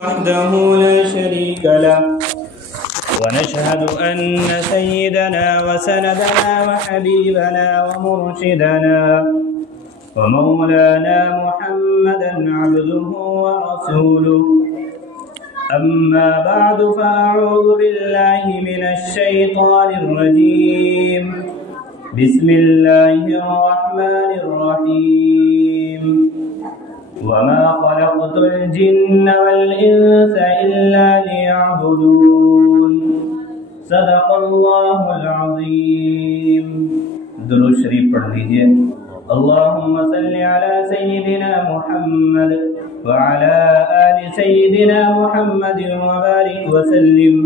وحده لا شريك له ونشهد أن سيدنا وسندنا وحبيبنا ومرشدنا ومولانا محمدا عبده ورسوله. أما بعد فأعوذ بالله من الشيطان الرجيم. بسم الله الرحمن الرحيم. وما خلقت الجن والإنس إلا ليعبدون. صدق اللہ العظیم. درود شریف پڑھ لیجئے. اللہم صل علی سیدنا محمد وعلى آل سيدنا محمد وبارك وسلم.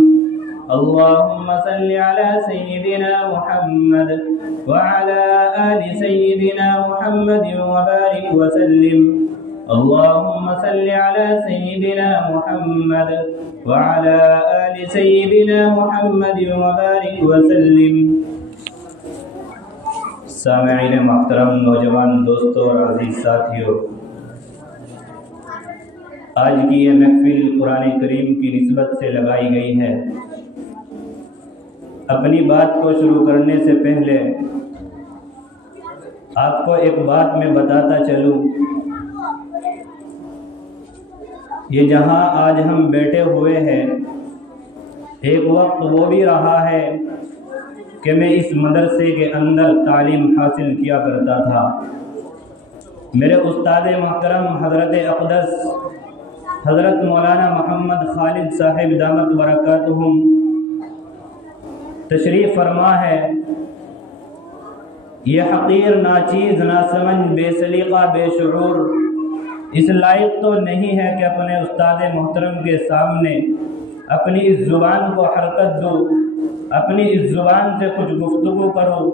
اللهم صل على سيدنا محمد وعلى آل سيدنا محمد وبارك وسلم. اللهم صل على سيدنا محمد وعلى آل سيدنا محمد وبارك وسلم. سامعین محترم، نوجوان دوستوں اور عزیز ساتھیوں، آج کی یہ محفل قرآن کریم کی نسبت سے لگائی گئی ہے. اپنی بات کو شروع کرنے سے پہلے آپ کو ایک بات میں بتاتا چلوں. یہ جہاں آج ہم بیٹھے ہوئے ہیں، ایک وقت وہ بھی رہا ہے کہ میں اس مدرسے کے اندر تعلیم حاصل کیا کرتا تھا. میرے استاد محترم حضرت اقدس حضرت مولانا محمد خالد صاحب دامت برکاتہم تشریف فرما ہے. یہ حقیر، ناچیز، ناسمجھ، بے سلیقہ، بے شعور اس لائق تو نہیں ہے کہ اپنے استاد محترم کے سامنے اپنی اس زبان کو حرکت دو، اپنی اس زبان سے کچھ گفتگو کرو.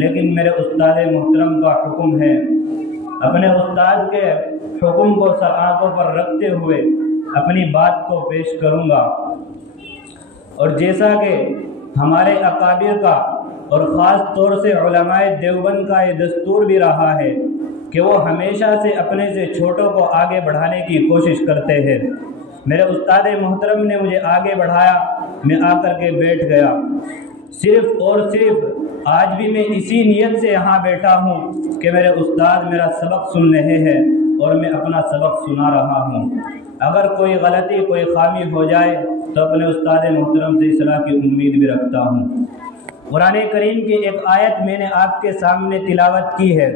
لیکن میرے استاد محترم کا حکم ہے، اپنے استاد کے حکم کو سر آنکھوں پر رکھتے ہوئے اپنی بات کو پیش کروں گا. اور جیسا کہ ہمارے اکابر کا اور خاص طور سے علماء دیوبند کا یہ دستور بھی رہا ہے کہ وہ ہمیشہ سے اپنے سے چھوٹوں کو آگے بڑھانے کی کوشش کرتے ہیں. میرے استاد محترم نے مجھے آگے بڑھایا، میں آ کر کے بیٹھ گیا. صرف اور صرف آج بھی میں اسی نیت سے یہاں بیٹھا ہوں کہ میرے استاد میرا سبق سن رہے ہیں اور میں اپنا سبق سنا رہا ہوں. اگر کوئی غلطی، کوئی خامی ہو جائے تو اپنے استاد محترم سے اصلاح کی امید بھی رکھتا ہوں. قرآن کریم کی ایک آیت میں نے آپ کے سامنے تلاوت کی ہے.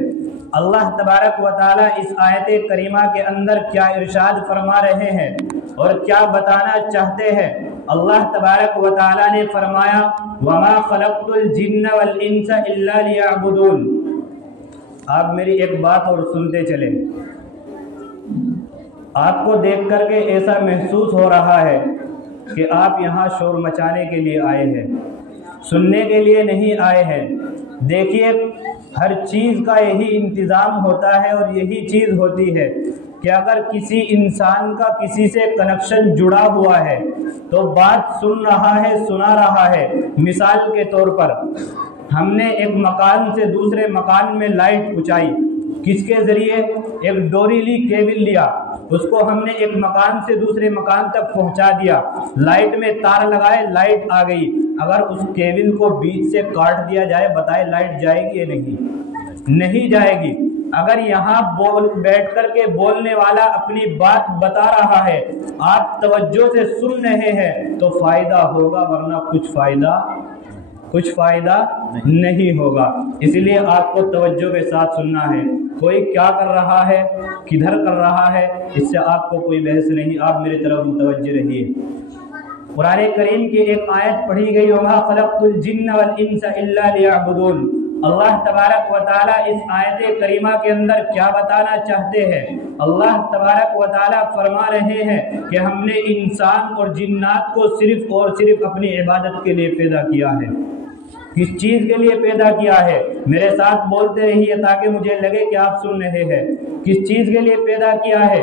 اللہ تبارک و تعالی اس آیت کریمہ کے اندر کیا ارشاد فرما رہے ہیں اور کیا بتانا چاہتے ہیں. اللہ تبارک و تعالی نے فرمایا وَمَا خَلَقْتُ الْجِنَّ وَالْإِنسَ إِلَّا لِيَعْبُدُونَ. آپ میری ایک بات اور سنتے چلیں. آپ کو دیکھ کر کے ایسا محسوس ہو رہا ہے کہ آپ یہاں شور مچانے کے لیے آئے ہیں، سننے کے لیے نہیں آئے ہیں. دیکھیے، ہر چیز کا یہی انتظام ہوتا ہے اور یہی چیز ہوتی ہے کہ اگر کسی انسان کا کسی سے کنیکشن جڑا ہوا ہے تو بات سن رہا ہے، سنا رہا ہے. مثال کے طور پر ہم نے ایک مکان سے دوسرے مکان میں لائٹ پہنچائی. کس کے ذریعے؟ ایک ڈوری لی، کیبل لیا، اس کو ہم نے ایک مکان سے دوسرے مکان تک پہنچا دیا. لائٹ میں تار لگائے، لائٹ آ گئی. اگر اس کیبل کو بیچ سے کاٹ دیا جائے، بتائے لائٹ جائے گی یا نہیں جائے گی. اگر یہاں بیٹھ کر کے بولنے والا اپنی بات بتا رہا ہے، آپ توجہ سے سن رہے ہیں تو فائدہ ہوگا، ورنہ کچھ فائدہ نہیں ہوگا. اس لیے آپ کو توجہ کے ساتھ سننا ہے. کوئی کیا کر رہا ہے، کدھر کر رہا ہے، اس سے آپ کو کوئی بحث نہیں. آپ میری طرف متوجہ رہیے. قرآن کریم کی ایک آیت پڑھی گئی وَمَا خَلَقْتُ الْجِنَّ وَالْإِنسَ إِلَّا لِيَعْبُدُونَ. اللہ تبارک و تعالی اس آیت کریمہ کے اندر کیا بتانا چاہتے ہیں؟ اللہ تبارک و تعالی فرما رہے ہیں کہ ہم نے انسان اور جنات کو صرف اور صرف اپنی عبادت کے لیے پیدا کیا ہے. کس چیز کے لیے پیدا کیا ہے؟ میرے ساتھ بولتے رہیے تاکہ مجھے لگے کہ آپ سن رہے ہیں. کس چیز کے لیے پیدا کیا ہے؟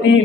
3,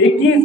21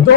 2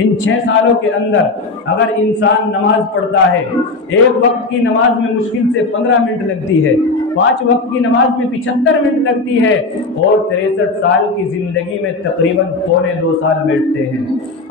ان 6 سالوں کے اندر اگر انسان نماز پڑھتا ہے، ایک وقت کی نماز میں مشکل سے 15 منٹ لگتی ہے، 5 وقت کی نماز میں 75 منٹ لگتی ہے، اور 63 سال کی زندگی میں تقریباً پونے 2 سال بیٹھتے ہیں۔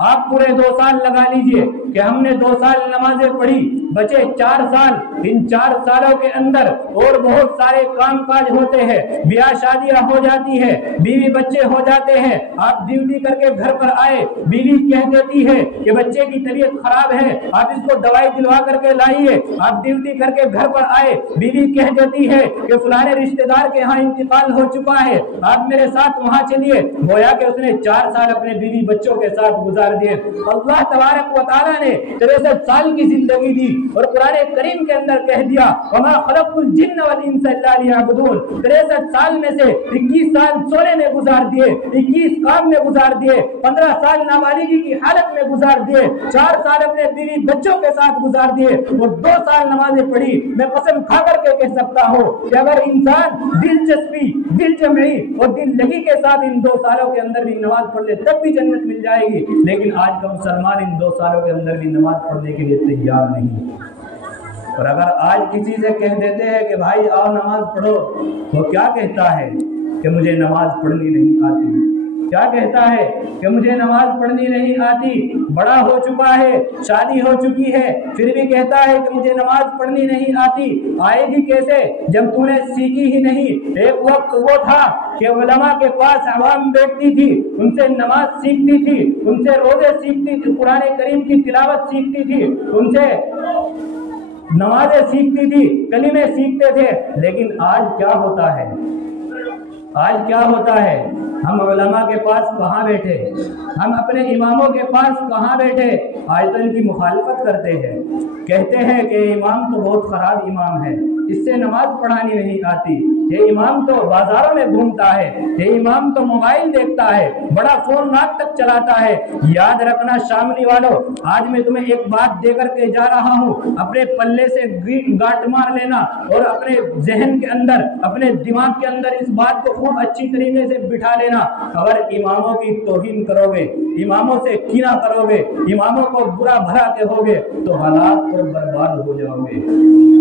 آپ پورے 2 سال لگا لیجئے کہ ہم نے 2 سال نمازیں پڑھی، بچے 4 سال، ان 4 سالوں کے اندر اور بہت سارے کام کاج ہوتے ہیں، بیاہ شادیاں ہو جاتی ہے، بیوی بچے ہو جاتے ہیں، آپ ڈیوٹی کر کے گھر پر آئے، بیوی کہہ دیتی ہے کہ بچے کی طبیعت خراب ہے، آپ اس کو دوائی دلوا کر کے لائیے، آپ ڈیوٹی کر کے گھر پر آئے، بیوی کہہ دیتی ہے کہ فلانے رشتہ دار کے ہاں انتقال ہو چکا ہے، آپ میرے ساتھ وہاں چلیے، گویا کہ اس نے 4 سال اپنے بیوی بچوں کے ساتھ گزار دیے۔ اللہ تبارک و تعالیٰ نے 63 سال کی زندگی دی اور قرآن کریم کے اندر کہہ دیا وما خلقت الجن والانس الا لیعبدون۔ 63 سال میں سے 21 سال سونے میں گزار دیے، 21 کام میں گزار دیے، 15 سال نابالغی کی حالت میں گزار دیے، 4 سال اپنے بیوی بچوں کے ساتھ گزار دیے اور 2 سال نمازیں پڑھی۔ میں قسم کھا کر کے کہہ سکتا ہوں کہ اگر انسان دلچسپی، دل جمعی اور دل لگی کے ساتھ ان 2 سالوں کے اندر بھی نماز پڑھ لے تب بھی جنت مل جائے گی، لیکن آج کا مسلمان ان 2 سالوں کے اندر بھی نماز پڑھنے کے لیے تیار نہیں۔ اور اگر آج کسی سے کہہ دیتے ہیں کہ بھائی آؤ نماز پڑھو، وہ کیا کہتا ہے کہ مجھے نماز پڑھنی نہیں آتی، کیا کہتا ہے کہ مجھے نماز پڑھنی نہیں آتی، بڑا ہو چکا ہے، شادی ہو چکی ہے، پھر بھی کہتا ہے کہ مجھے نماز پڑھنی نہیں آتی۔ آئے گی کیسے جب تو نے سیکھی ہی نہیں؟ ایک وقت وہ تھا کہ علماء کے پاس عوام بیٹھتی تھی، ان سے نماز سیکھتی تھی، ان سے روزے سیکھتی تھی، قرآن کریم کی تلاوت سیکھتی تھی، ان سے نمازیں سیکھتی تھی، کلمے سیکھتے تھے۔ لیکن آج کیا ہوتا ہے؟ آج کیا ہوتا ہے؟ ہم علماء کے پاس کہاں بیٹھے، ہم اپنے اماموں کے پاس کہاں بیٹھے، آج تو ان کی مخالفت کرتے ہیں، کہتے ہیں کہ امام تو بہت خراب امام ہے، اس سے نماز پڑھانی نہیں آتی، یہ امام تو بازاروں میں گھومتا ہے، یہ امام تو موبائل دیکھتا ہے، بڑا فون رات تک چلاتا ہے۔ یاد رکھنا شاملی والوں، آج میں تمہیں ایک بات دے کر کے جا رہا ہوں، اپنے پلے سے گاٹ مار لینا اور اپنے ذہن کے اندر، اپنے دماغ کے اندر اس بات کو خوب اچھی طریقے سے بٹھا لینا، اگر اماموں کی توہین کرو گے، اماموں سے کینہ کرو گے، اماموں کو برا بھلا کہو گے تو ہلاک اور برباد ہو جاؤ گے۔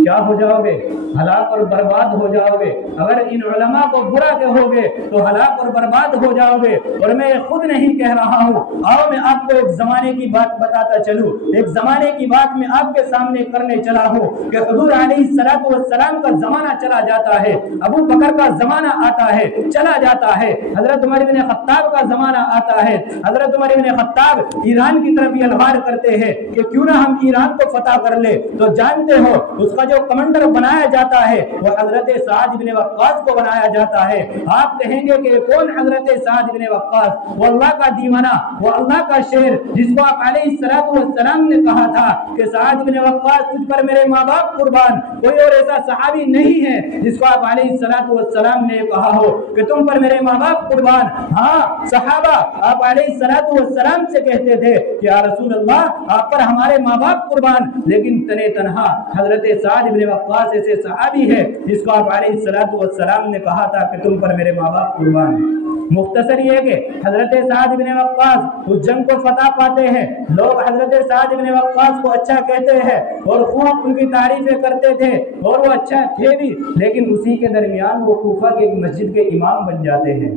کیا ہو جاؤ گے؟ ہلاک اور برباد ہو جاؤ گے۔ اگر ان علماء کو برا کہو گے تو ہلاک اور برباد ہو جاؤ گے۔ اور میں خود نہیں کہہ رہا ہوں، آؤ میں آپ کو ایک زمانے کی بات بتاتا چلوں، ایک زمانے کی بات میں آپ کے سامنے کرنے چلا ہوں کہ حضور علیہ الصلوۃ والسلام کا زمانہ چلا جاتا ہے، ابو بکر کا زمانہ آتا ہے، چلا جاتا ہے، حضرت عمر بن خطاب کا زمانہ آتا ہے، حضرت عمر بن خطاب ایران کی طرف یلغار کرتے ہیں کہ کیوں نہ ہم ایران کو فتح کر لے، تو جانتے ہو اس کا جو کمانڈر بنایا جاتا ہے وہ حضرت سعد بن وقاص کو بنایا جاتا ہے۔ آپ کہیں گے کہ کون حضرت سعد بن وقاص؟ وہ اللہ کا دیوانہ، وہ اللہ کا شیر، جس کو آپ علیہ الصلوۃ والسلام نے کہا تھا کہ سعد بن وقاص تجھ پر میرے ماں باپ قربان، کوئی اور ایسا صحابی نہیں ہے جس کو آپ علیہ الصلوۃ والسلام نے کہا ہو کہ تم پر میرے ماں باپ قربان۔ ہاں صحابہ آپ علیہ الصلوۃ والسلام سے کہتے تھے کہ یا رسول اللہ آپ پر ہمارے ماں باپ قربان، لیکن تنے تنہا حضرت سعد بن وقاص ایسے صحابی ہے جس کو آپ علیہ الصلوۃ والسلام نے کہا تھا کہ تم پر میرے ماں باپ قربان۔ مختصر یہ کہ حضرت سعد بن وقاص اس جنگ کو فتح پاتے ہیں، لوگ حضرت سعد بن وقاص کو اچھا کہتے ہیں اور خوب ان کی تعریفیں کرتے تھے اور وہ اچھا تھے بھی، لیکن اسی کے درمیان وہ کوفہ کے مسجد کے امام بن جاتے ہیں،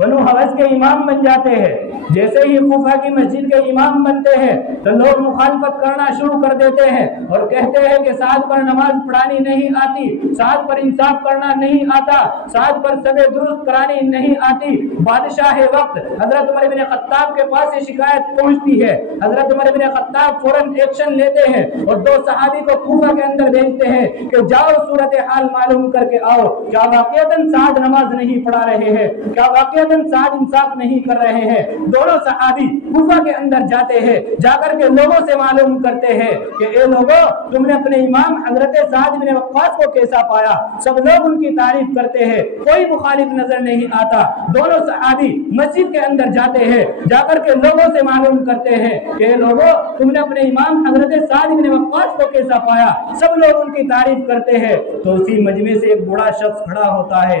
بنو حوض کے امام بن جاتے ہیں۔ جیسے ہی کوفہ کی مسجد کے امام بنتے ہیں تو لوگ مخالفت کرنا شروع کر دیتے ہیں اور کہتے ہیں کہ سعد پر نماز پڑھانی نہیں آتی، سعد پر انصاف کرنا نہیں آتا، سعد پر سب درست کرانی نہیں آتی۔ بادشاہ وقت حضرت عمر بن خطاب کے پاس یہ شکایت پہنچتی ہے، حضرت عمر بن خطاب فوراً ایکشن لیتے ہیں اور 2 صحابی کو کوفہ کے اندر بھیجتے ہیں کہ جاؤ صورتحال معلوم کر کے آؤ، کیا واقعتاً سعد نماز نہیں پڑھا رہے ہیں، کیا واقعتاً سعد انصاف نہیں کر رہے ہیں۔ دونوں صحابی کوفہ کے اندر جاتے ہیں، جا کر کے لوگوں سے معلوم کرتے ہیں کہ اے لوگوں تم نے اپنے امام حضرت سعد بن وقاص کو کیسا پایا؟ سب لوگ ان کی تعریف کرتے ہیں، کوئی مخالف نظر نہیں آتا۔ دونوں صحابی مسجد کے اندر جاتے ہیں، جا کر کے لوگوں سے معلوم کرتے ہیں کہ اے لوگوں تم نے اپنے امام حضرت سعد بن وقاص کو کیسا پایا؟ سب لوگ ان کی تعریف کرتے ہیں۔ تو اسی مجمع سے ایک بوڑھا شخص کھڑا ہوتا ہے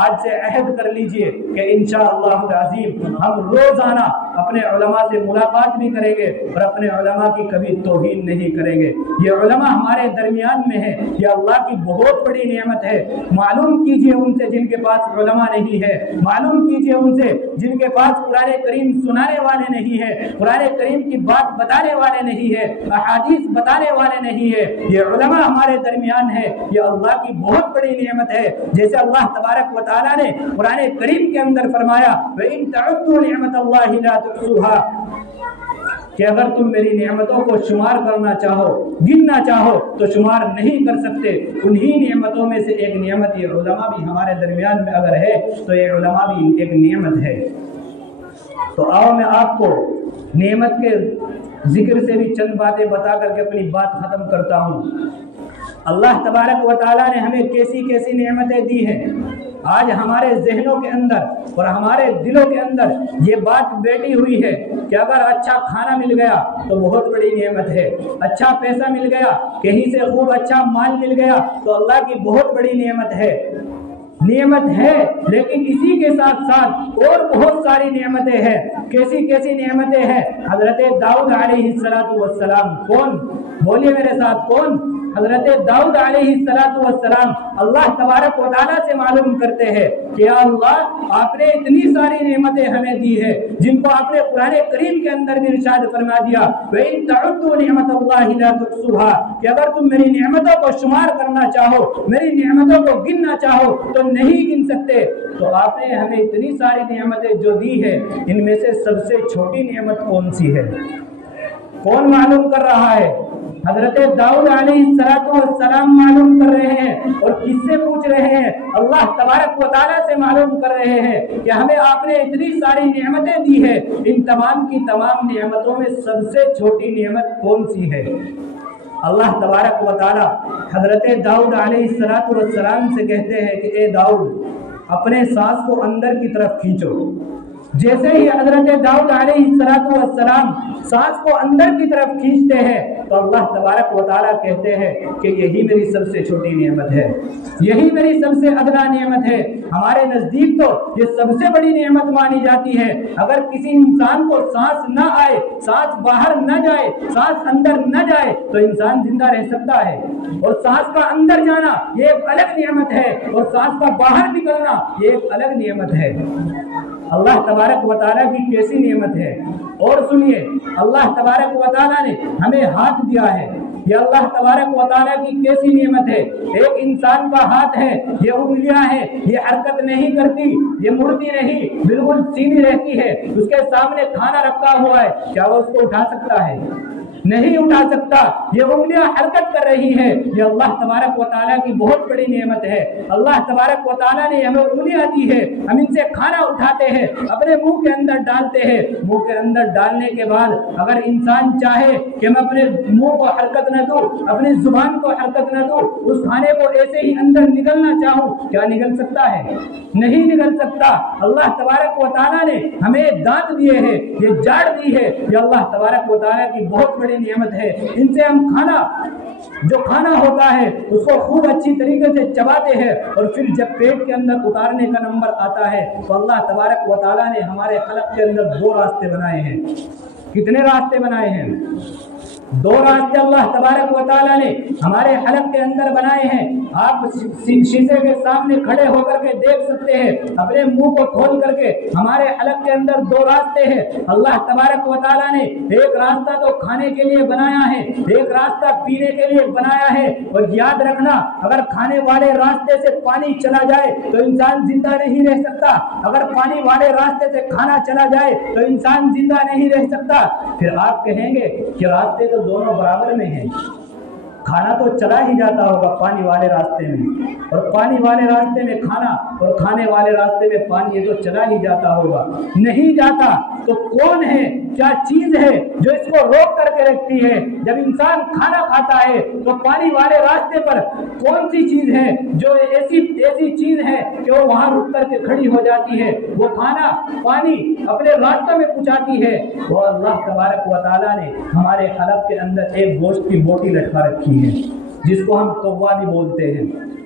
آج سے عہد کر لیجئے کہ انشاءاللہ العظیم ہم روزانہ اپنے علماء سے ملاقات بھی کریں گے اور اپنے علماء کی کبھی توہین نہیں کریں گے۔ یہ علماء ہمارے درمیان میں ہیں، یہ اللہ کی بہت بڑی نعمت ہے۔ معلوم کیجئے ان سے جن کے پاس علماء نہیں ہے، معلوم کیجئے ان سے جن کے پاس قرآن کریم سنانے والے نہیں ہے، قرآن کریم کی بات بتانے والے نہیں ہے، احادیث بتانے والے نہیں ہے۔ یہ علماء ہمارے درمیان ہے، یہ اللہ کی بہت بڑی نعمت ہے۔ جیسے اللہ تبارک و تعالیٰ نے قرآن کریم کے اندر فرمایا وَإِن تَعُدُّوا نِعْمَتَ اللَّهِ لَا تُحْصُوهَا، کہ اگر تم میری نعمتوں کو شمار کرنا چاہو، گننا چاہو تو شمار نہیں کر سکتے۔ انہی نعمتوں میں سے ایک نعمت یہ علماء بھی ہمارے درمیان میں اگر ہے تو یہ علماء بھی ایک نعمت ہے۔ تو آؤ میں آپ کو نعمت کے ذکر سے بھی چند باتیں بتا کر کے اپنی بات ختم کرتا ہوں۔ اللہ تبارک و تعالیٰ نے ہمیں کیسی کیسی نعمتیں دی ہیں۔ آج ہمارے ذہنوں کے اندر اور ہمارے دلوں کے اندر یہ بات بیٹھی ہوئی ہے کہ اگر اچھا کھانا مل گیا تو بہت بڑی نعمت ہے، اچھا پیسہ مل گیا، کہیں سے خوب اچھا مال مل گیا تو اللہ کی بہت بڑی نعمت ہے۔ نعمت ہے، لیکن اسی کے ساتھ ساتھ اور بہت ساری نعمتیں ہیں۔ کیسی کیسی نعمتیں ہیں؟ حضرت داؤد علیہ السلام، کون؟ بولیے میرے ساتھ، کون؟ حضرت داؤد علیہ السلام اللہ تبارک و تعالیٰ سے معلوم کرتے ہیں کہ یا اللہ آپ نے اتنی ساری نعمتیں ہمیں دی ہے جن کو آپ نے قرآن کریم کے اندر بھی ارشاد فرما دیا وَإِن تَعُدُّوا نِعْمَتَ اللَّهِ لَا تُحْصُوهَا، کہ اگر تم میری نعمتوں کو شمار کرنا چاہو، میری نعمتوں کو گننا چاہو تو نہیں گن سکتے۔ تو آپ نے ہمیں اتنی ساری نعمتیں جو دی ہے، ان میں سے سب سے چھوٹی نعمت کون سی ہے؟ کون معلوم کر رہا ہے؟ حضرت داؤد علیہ السلام معلوم کر رہے ہیں، اور کس سے پوچھ رہے ہیں؟ اللہ تبارک و تعالیٰ سے معلوم کر رہے ہیں کہ ہمیں آپ نے اتنی ساری نعمتیں دی ہے، ان تمام کی تمام نعمتوں میں سب سے چھوٹی نعمت کون سی ہے؟ اللہ تبارک و تعالیٰ حضرت داؤد علیہ السلام سے کہتے ہیں کہ اے داؤد اپنے سانس کو اندر کی طرف کھینچو۔ جیسے ہی حضرت داؤد علیہ السلام سانس کو اندر کی طرف کھینچتے ہیں تو اللہ تبارک و تعالیٰ کہتے ہیں کہ یہی میری سب سے چھوٹی نعمت ہے، یہی میری سب سے ادنا نعمت ہے۔ ہمارے نزدیک تو یہ سب سے بڑی نعمت مانی جاتی ہے۔ اگر کسی انسان کو سانس نہ آئے، سانس باہر نہ جائے، سانس اندر نہ جائے تو انسان زندہ رہ سکتا ہے، اور سانس کا اندر جانا یہ ایک الگ نعمت ہے، اور سانس کا باہر نکلنا یہ ایک الگ نعمت ہے۔ اللہ تبارک و تعالیٰ کی کیسی نعمت ہے۔ اور سنیے، اللہ تبارک و تعالیٰ نے ہمیں ہاتھ دیا ہے، یہ اللہ تبارک و تعالیٰ کی کیسی نعمت ہے۔ ایک انسان کا ہاتھ ہے، یہ انگلیاں ہیں، یہ حرکت نہیں کرتی، یہ مڑتی نہیں، بالکل سیدھی رہتی ہے۔ اس کے سامنے کھانا رکھا ہوا ہے، کیا وہ اس کو اٹھا سکتا ہے؟ نہیں اٹھا سکتا۔ یہ انگلیاں حرکت کر رہی ہیں، یہ اللہ تبارک و تعالیٰ کی بہت بڑی نعمت ہے۔ اللہ تبارک و تعالیٰ نے ہمیں انگلیاں دی ہے، ہم ان سے کھانا اٹھاتے ہیں، اپنے منہ کے اندر ڈالتے ہیں۔ منہ کے اندر ڈالنے کے بعد اگر انسان چاہے کہ میں اپنے منہ کو حرکت نہ دوں، اپنی زبان کو حرکت نہ دوں، اس کھانے کو ایسے ہی اندر نگلنا چاہوں، کیا نگل سکتا ہے؟ نہیں نگل سکتا۔ اللہ تبارک و تعالیٰ نے ہمیں دانت دیے ہیں، یہ جاڑ دی ہے، یہ اللہ تبارک و تعالیٰ کی بہت بڑی نعمت ہے۔ ان سے ہم جو کھانا ہوتا ہے اس کو خوب اچھی طریقے سے چباتے ہیں، اور پھر جب پیٹ کے اندر اتارنے کا نمبر آتا ہے تو اللہ تبارک و تعالیٰ نے ہمارے حلق کے اندر 2 راستے بنائے ہیں۔ کتنے راستے بنائے ہیں؟ 2 راستے اللہ تبارک و تعالیٰ نے ہمارے حلق کے اندر بنائے ہیں۔ آپ شیشے کے سامنے کھڑے ہو کر کے دیکھ سکتے ہیں، اپنے منہ کو کھول کر کے ہمارے حلق کے اندر 2 راستے ہیں۔ اللہ تبارک و تعالیٰ نے ایک راستہ تو کھانے کے لیے بنایا ہے، ایک راستہ پینے کے لیے بنایا ہے۔ اور یاد رکھنا، اگر کھانے والے راستے سے پانی چلا جائے تو انسان زندہ نہیں رہ سکتا، اگر پانی والے راستے سے کھانا چلا جائے تو انسان زندہ نہیں رہ سکتا۔ پھر آپ کہیں گے کہ راستے تو دونوں برابر میں ہیں، کھانا تو چلا ہی جاتا ہوگا پانی والے راستے میں، اور پانی والے راستے میں کھانا، اور کھانے والے راستے میں پانی، یہ تو چلا ہی جاتا ہوگا۔ نہیں جاتا تو کون ہے، کیا چیز ہے جو اس کو روک کر کے رکھتی ہے؟ جب انسان کھانا کھاتا ہے تو پانی والے راستے پر کون سی چیز ہے جو ایسی چیز ہے کہ وہ وہاں رک کر کے کھڑی ہو جاتی ہے، وہ کھانا پانی اپنے راستہ میں پہنچاتی ہے؟ وہ اللہ تبارک و تعالیٰ نے ہمارے حلق کے اندر ایک گوشت کی بوٹی لٹکا رکھی ہے، جس کو ہم کوا بھی بولتے ہیں۔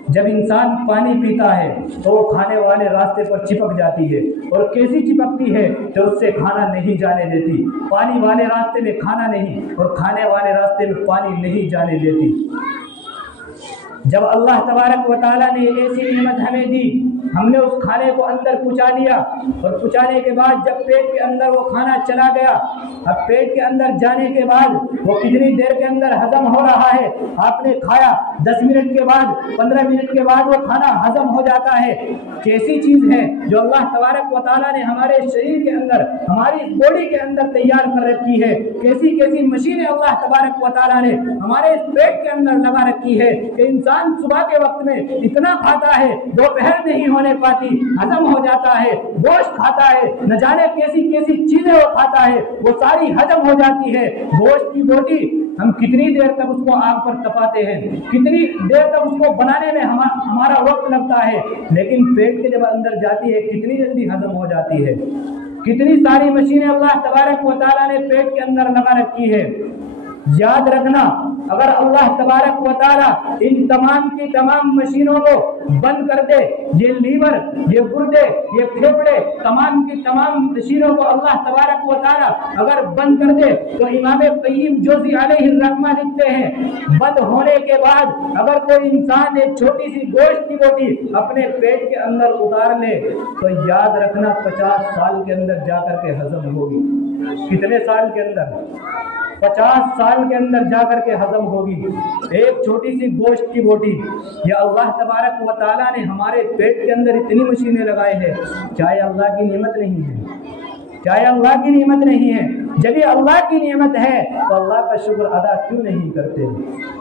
جب انسان پانی پیتا ہے تو وہ کھانے والے راستے پر چپک جاتی ہے، اور کیسی چپکتی ہے کہ اس سے کھانا نہیں جانے دیتی۔ پانی والے راستے میں کھانا نہیں اور کھانے والے راستے میں پانی نہیں جانے دیتی۔ جب اللہ تبارک و تعالیٰ نے ایسی نعمت ہمیں دی، ہم نے اس کھانے کو اندر پہنچا لیا، اور پہنچانے کے بعد جب پیٹ کے اندر وہ کھانا چلا گیا، اب پیٹ کے اندر جانے کے بعد وہ کتنی دیر کے اندر ہضم ہو رہا ہے؟ آپ نے کھایا 10 منٹ کے بعد، 15 منٹ کے بعد وہ کھانا ہضم ہو جاتا ہے۔ کیسی چیز ہے جو اللہ تبارک و تعالیٰ نے ہمارے شریر کے اندر، ہماری باڈی کے اندر تیار کر رکھی ہے، کیسی کیسی مشینیں اللہ تبارک و تعالیٰ نے ہمارے اس پیٹ کے اندر لگا رکھی ہے کہ انسان صبح کے وقت میں اتنا کھاتا ہے، دوپہر نہیں ہونے پاتی، ہضم ہو جاتا ہے۔ گوشت کھاتا ہے، نہ جانے کیسی کیسی چیزیں وہ کھاتا ہے، وہ ساری ہضم ہو جاتی ہے۔ گوشت کی بوٹی ہم کتنی دیر تک اس کو آگ پر تپاتے ہیں، کتنی دیر تک اس کو بنانے میں ہمارا وقت لگتا ہے، لیکن پیٹ کے جب اندر جاتی ہے کتنی جلدی ہضم ہو جاتی ہے۔ کتنی ساری مشینیں اللہ تبارک و تعالیٰ نے پیٹ کے اندر لگا رکھی ہے۔ یاد رکھنا، اگر اللہ تبارک و تعالیٰ ان تمام کی تمام مشینوں کو بند کر دے، یہ لیور، یہ گردے، یہ پھیپھڑے، تمام کی تمام مشینوں کو اللہ تبارک و تعالیٰ اگر بند کر دے، تو امام قیم جوزی علیہ الرحمہ لکھتے ہیں، بند ہونے کے بعد اگر کوئی انسان ایک چھوٹی سی گوشت کی بوٹی اپنے پیٹ کے اندر اتار لے تو یاد رکھنا 50 سال کے اندر جا کر کے ہضم ہوگی۔ کتنے سال کے اندر؟ 50 سال کے اندر جا کر کے ہضم ہوگی ایک چھوٹی سی گوشت کی بوٹی۔ یا اللہ تبارک و تعالیٰ نے ہمارے پیٹ کے اندر اتنی مشینیں لگائے ہیں، چاہے اللہ کی نعمت نہیں ہے، چاہے اللہ کی نعمت نہیں ہے؟ جب یہ اللہ کی نعمت ہے تو اللہ کا شکر ادا کیوں نہیں کرتے؟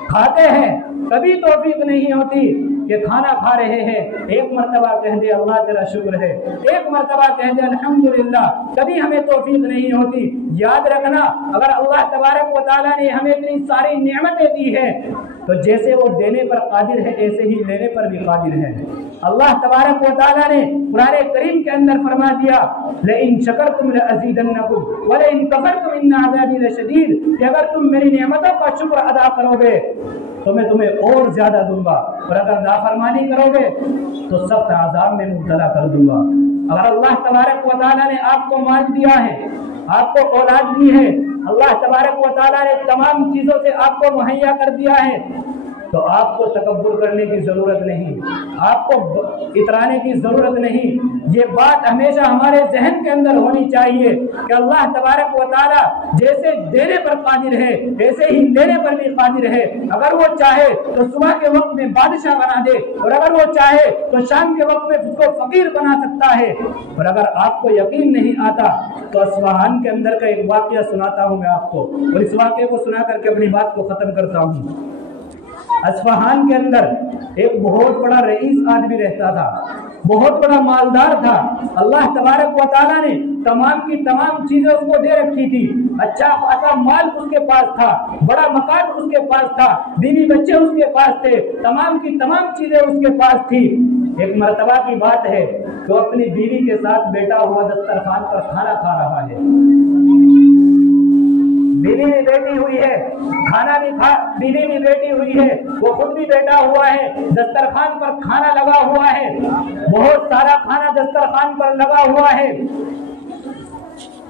کھاتے ہیں، کبھی توفیق نہیں ہوتی کہ کھانا کھا رہے ہیں، ایک مرتبہ کہہ دے اللہ تیرا شکر ہے، ایک مرتبہ کہہ دے الحمدللہ، کبھی ہمیں توفیق نہیں ہوتی۔ یاد رکھنا، اگر اللہ تبارک و تعالیٰ نے ہمیں اتنی ساری نعمتیں دی ہیں تو جیسے وہ دینے پر قادر ہے ایسے ہی لینے پر بھی قادر ہے۔ اللہ تبارک و تعالیٰ نے قرآن کریم کے اندر فرما دیا لئن شکرتم لأزیدنکم ولئن کفرتم ان عذابی لشدید، کہ اگر تم میری نعمتوں کا شکر ادا کرو گے تو میں تمہیں اور زیادہ دوں گا، اور اگر نافرمانی کرو گے تو سخت عذاب میں مبتلا کر دوں گا۔ اگر اللہ تبارک و تعالیٰ نے آپ کو مال دیا ہے، آپ کو اولاد دی ہے، اللہ تبارک و تعالیٰ نے تمام چیزوں سے آپ کو مہیا کر دیا ہے، تو آپ کو تکبر کرنے کی ضرورت نہیں، آپ کو اترانے کی ضرورت نہیں۔ یہ بات ہمیشہ ہمارے ذہن کے اندر ہونی چاہیے کہ اللہ تبارک و تعالیٰ جیسے دینے پر قادر ہے ایسے ہی لینے پر بھی قادر ہے۔ اگر وہ چاہے تو صبح کے وقت میں بادشاہ بنا دے، اور اگر وہ چاہے تو شام کے وقت میں اس کو فقیر بنا سکتا ہے۔ اور اگر آپ کو یقین نہیں آتا تو اصفہان کے اندر کا ایک واقعہ سناتا ہوں میں آپ کو، اور اس واقعے کو سنا کر کے اپنی بات کو ختم کرتا ہوں۔ اصفہان کے اندر ایک بہت بڑا رئیس آدمی رہتا تھا، بہت بڑا مالدار تھا۔ اللہ تبارک و تعالیٰ نے تمام کی تمام چیزیں اس کو دے رکھی تھی، اچھا خاصا مال اس کے پاس تھا، بڑا مکان اس کے پاس تھا، بیوی بچے اس کے پاس تھے، تمام کی تمام چیزیں اس کے پاس تھی۔ ایک مرتبہ کی بات ہے کہ وہ اپنی بیوی کے ساتھ بیٹھا ہوا دسترخوان پر کھانا کھا رہا ہے، بیوی بھی بیٹھی ہوئی ہے، کھانا بھی بیوی بھی بیٹھی ہوئی ہے، وہ خود بھی بیٹھا ہوا ہے، دسترخوان پر کھانا لگا ہوا ہے، بہت سارا کھانا دسترخوان پر لگا ہوا ہے۔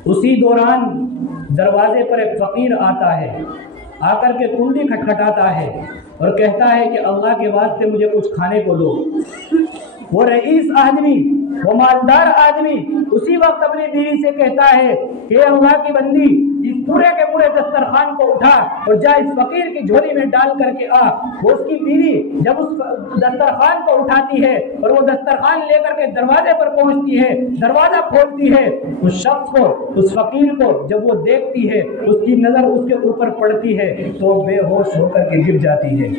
اسی دوران دروازے پر ایک فقیر آتا ہے، آ کر کے کنڈی کھٹکھٹاتا ہے اور کہتا ہے کہ اللہ کے واسطے مجھے کچھ کھانے کو دو۔ وہ رئیس آدمی، وہ مالدار آدمی اسی وقت اپنی بیوی سے کہتا ہے کہ اللہ کی بندی، اس پورے کے پورے دسترخوان کو اٹھا اور جا اس فقیر کی جھولی میں ڈال کر کے آ۔ وہ اس کی بیوی جب اس دسترخوان کو اٹھاتی ہے اور وہ دسترخوان لے کر کے دروازے پر پہنچتی ہے، دروازہ کھولتی ہے، اس شخص کو، اس فقیر کو جب وہ دیکھتی ہے، اس کی نظر اس کے اوپر پڑتی ہے تو بے ہوش ہو کر کے گر جاتی ہے،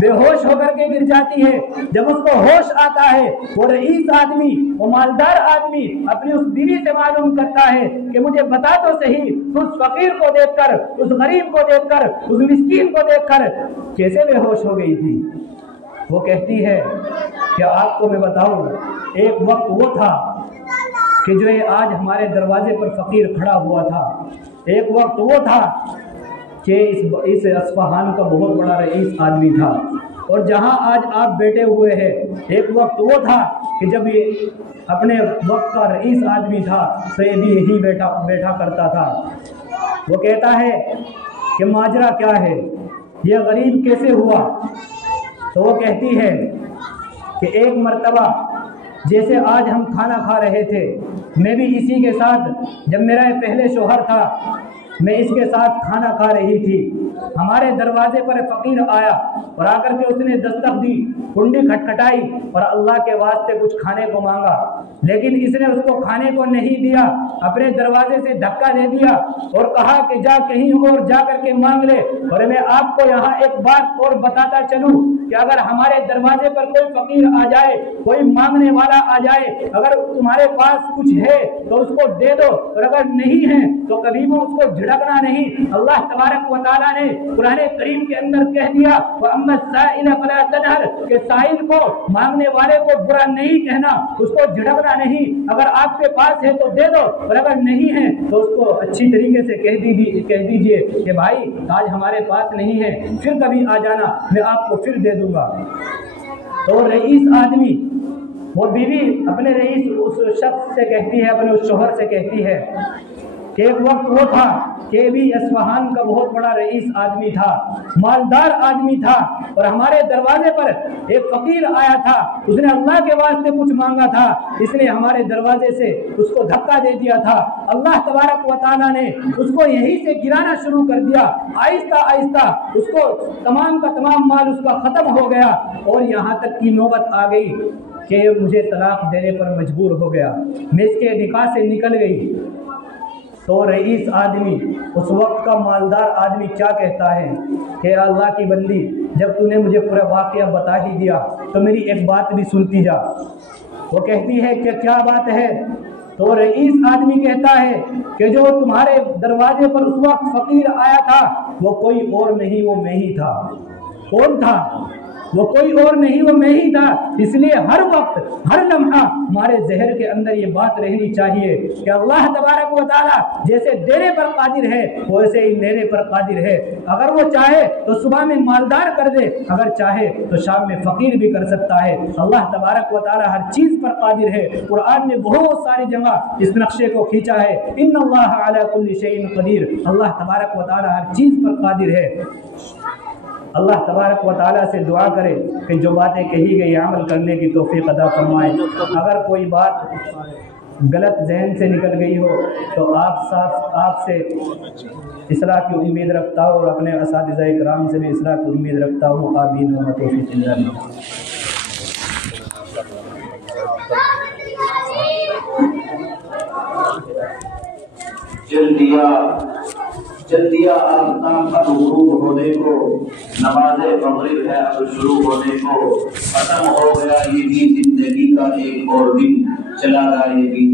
بے ہوش ہو کر کے گر جاتی ہے۔ جب اس کو ہوش آتا ہے، وہ رئیس آدمی، وہ مالدار آدمی اپنی اس بیوی سے معلوم کرتا ہے کہ مجھے بتا تو صحیح، اس فقیر کو دیکھ کر، اس غریب کو دیکھ کر، اس مسکین کو دیکھ کر کیسے بے ہوش ہو گئی تھی؟ وہ کہتی ہے کہ آپ کو میں بتاؤں، ایک وقت وہ تھا کہ جو یہ آج ہمارے دروازے پر فقیر کھڑا ہوا تھا، ایک وقت وہ تھا کہ اس اصفہان کا بہت بڑا رئیس آدمی تھا، اور جہاں آج آپ بیٹھے ہوئے ہیں ایک وقت وہ تھا کہ جب یہ اپنے وقت کا رئیس آدمی تھا تو یہ بھی یہی بیٹھا کرتا تھا۔ وہ کہتا ہے کہ ماجرا کیا ہے، یہ غریب کیسے ہوا؟ تو وہ کہتی ہے کہ ایک مرتبہ جیسے آج ہم کھانا کھا رہے تھے، میں بھی اسی کے ساتھ، جب میرا پہلے شوہر تھا میں اس کے ساتھ کھانا کھا رہی تھی، ہمارے دروازے پر فقیر آیا اور آ کر کے اس نے دستک دی، کنڈی کھٹکھٹائی اور اللہ کے واسطے کچھ کھانے کو مانگا، لیکن اس نے اس کو کھانے کو نہیں دیا، اپنے دروازے سے دھکا دے دیا اور کہا کہ جا کہیں اور جا کر کے مانگ لے۔ اور میں آپ کو یہاں ایک بات اور بتاتا چلوں کہ اگر ہمارے دروازے پر کوئی فقیر آ جائے، کوئی مانگنے والا آ جائے، اگر تمہارے پاس کچھ ہے تو اس کو دے دو، اور اگر نہیں ہے تو کبھی بھی اس کو جھڑکنا نہیں۔ اللہ تبارک و تعالیٰ نے قرآن کریم کے اندر کہہ دیا وَأَمَّا السَّائِلَ فَلَا تَنْهَرْ، کہ سائل کو، مانگنے والے کو برا نہیں کہنا، اس کو جھڑکنا نہیں۔ اگر آپ کے پاس ہے تو دے دو، اور اگر نہیں ہے تو اس کو اچھی طریقے سے کہہ دیجئے کہ بھائی آج ہمارے پاس نہیں ہے، پھر کبھی آ جانا، میں آپ کو پھر دے دوں گا۔ تو رئیس آدمی، وہ بیوی اپنے رئیس اس شخص سے کہتی ہے، اپنے اس شوہر سے کہتی ہے کہ ایک وقت وہ تھا کہ بھی اصفہان کا بہت بڑا رئیس آدمی تھا، مالدار آدمی تھا، اور ہمارے دروازے پر ایک فقیر آیا تھا، اس نے اللہ کے واسطے کچھ مانگا تھا، اس نے ہمارے دروازے سے اس کو دھکا دے دیا تھا۔ اللہ تبارک و تعالیٰ نے اس کو یہیں سے گرانا شروع کر دیا، آہستہ آہستہ اس کو تمام کا تمام مال اس کا ختم ہو گیا، اور یہاں تک کی نوبت آ گئی کہ مجھے طلاق دینے پر مجبور ہو گیا، میں اس کے نکاح سے نکل گئی۔ تو رئیس آدمی، اس وقت کا مالدار آدمی کیا کہتا ہے کہ اللہ کی بندی، جب تو نے مجھے پورا واقعہ بتا ہی دیا تو میری ایک بات بھی سنتی جا۔ وہ کہتی ہے کہ کیا بات ہے؟ تو رئیس آدمی کہتا ہے کہ جو تمہارے دروازے پر اس وقت فقیر آیا تھا وہ کوئی اور نہیں، وہ میں ہی تھا۔ کون تھا؟ وہ کوئی اور نہیں، وہ میں ہی تھا۔ اس لیے ہر وقت، ہر لمحہ ہمارے ذہن کے اندر یہ بات رہنی چاہیے کہ اللہ تبارک و تعالیٰ جیسے دینے پر قادر ہے ویسے ہی لینے پر قادر ہے۔ اگر وہ چاہے تو صبح میں مالدار کر دے، اگر چاہے تو شام میں فقیر بھی کر سکتا ہے۔ اللہ تبارک و تعالیٰ ہر چیز پر قادر ہے۔ قرآن نے بہت ساری جگہ اس نقشے کو کھینچا ہے، ان اللہ علی کل شیء قدیر، اللہ تبارک و تعالیٰ ہر چیز پر قادر ہے۔ اللہ تبارک و تعالیٰ سے دعا کرے کہ جو باتیں کہی گئی عمل کرنے کی توفیق عطا فرمائے۔ اگر کوئی بات غلط ذہن سے نکل گئی ہو تو آپ سے اصلاح کی امید رکھتا ہوں، اور اپنے اساتذہ کرام سے بھی اصلاح کی امید رکھتا ہوں۔ آمین و توفیق اللہ۔ جلدیا آفتاب اب غروب ہونے کو، نماز مغرب ہے اب شروع ہونے کو، ختم ہو گیا یہ بھی زندگی کا ایک اور دن، چلا رہا یہ بھی